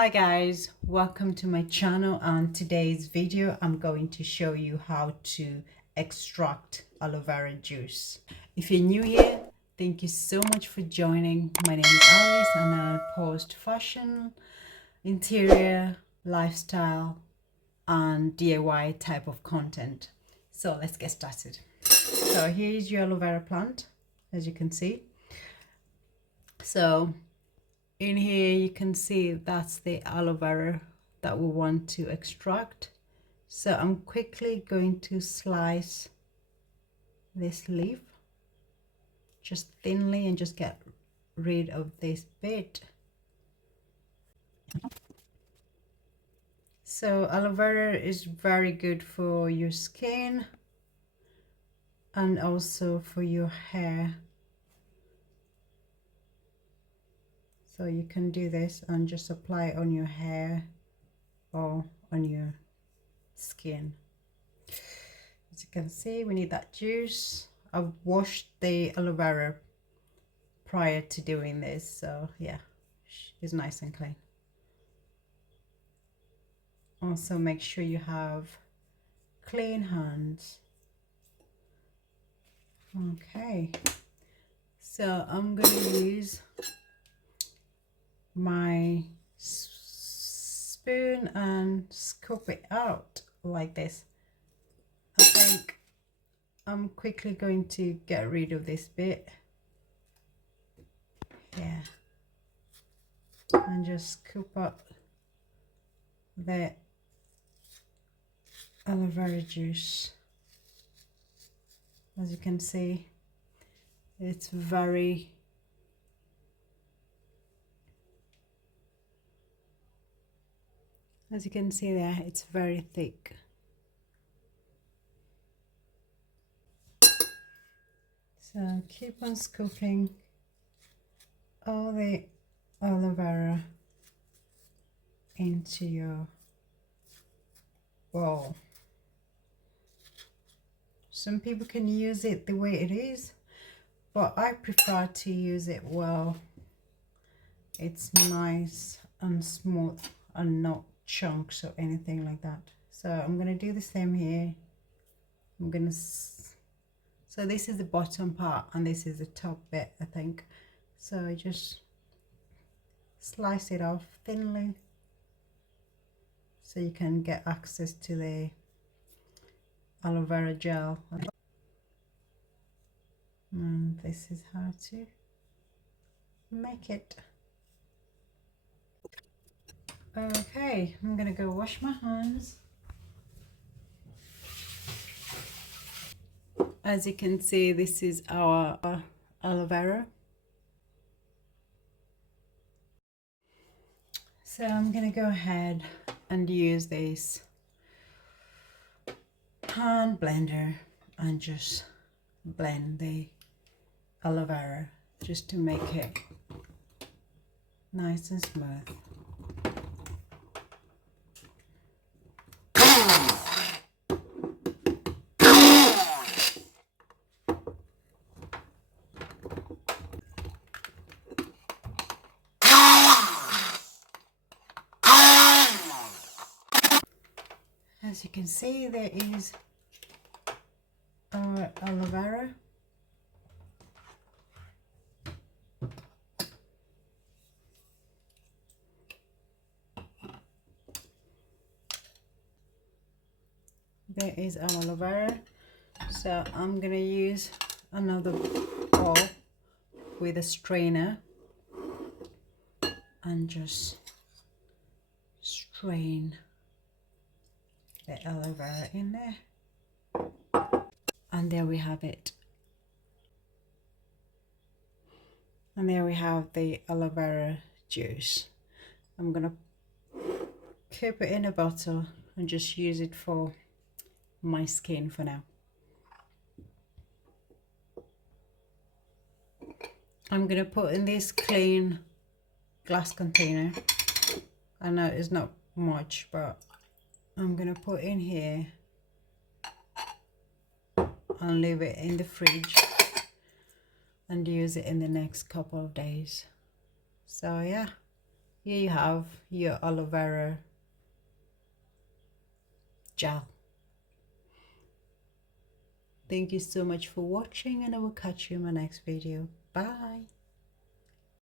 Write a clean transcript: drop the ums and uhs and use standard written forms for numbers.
Hi guys, welcome to my channel, and today's video I'm going to show you how to extract aloe vera juice. If you're new here, thank you so much for joining. My name is Alice and I post fashion, interior, lifestyle and DIY type of content. So let's get started. So here is your aloe vera plant, as you can see. So in here you can see that's the aloe vera that we want to extract. So I'm quickly going to slice this leaf just thinly and just get rid of this bit. So aloe vera is very good for your skin and also for your hair. So you can do this and just apply it on your hair or on your skin. As you can see, we need that juice. I've washed the aloe vera prior to doing this, so yeah, it's nice and clean. Also make sure you have clean hands. Okay, so I'm going to use my spoon and scoop it out like this. I think I'm quickly going to get rid of this bit. Yeah, and just scoop up the aloe vera juice. As you can see, it's very as you can see there, it's very thick. So keep on scooping all the aloe vera into your bowl. Some people can use it the way it is, but I prefer to use it well. It's nice and smooth and not chunks or anything like that. So I'm going to do the same here. I'm going to so this is the bottom part and this is the top bit, I think. So I just slice it off thinly so you can get access to the aloe vera gel. And this is how to make it. Okay, I'm gonna go wash my hands. As you can see, this is our aloe vera. So I'm gonna go ahead and use this hand blender and just blend the aloe vera just to make it nice and smooth. As you can see, there is our aloe vera. There is our aloe vera. So I'm gonna use another bowl with a strainer and just strain the aloe vera in there. And there we have it. And there we have the aloe vera juice. I'm gonna keep it in a bottle and just use it for my skin for now. I'm gonna put in this clean glass container. I know it's not much, but I'm gonna put in here and leave it in the fridge and use it in the next couple of days. So yeah, Here you have your aloe vera gel. Thank you so much for watching, and I will catch you in my next video. Bye.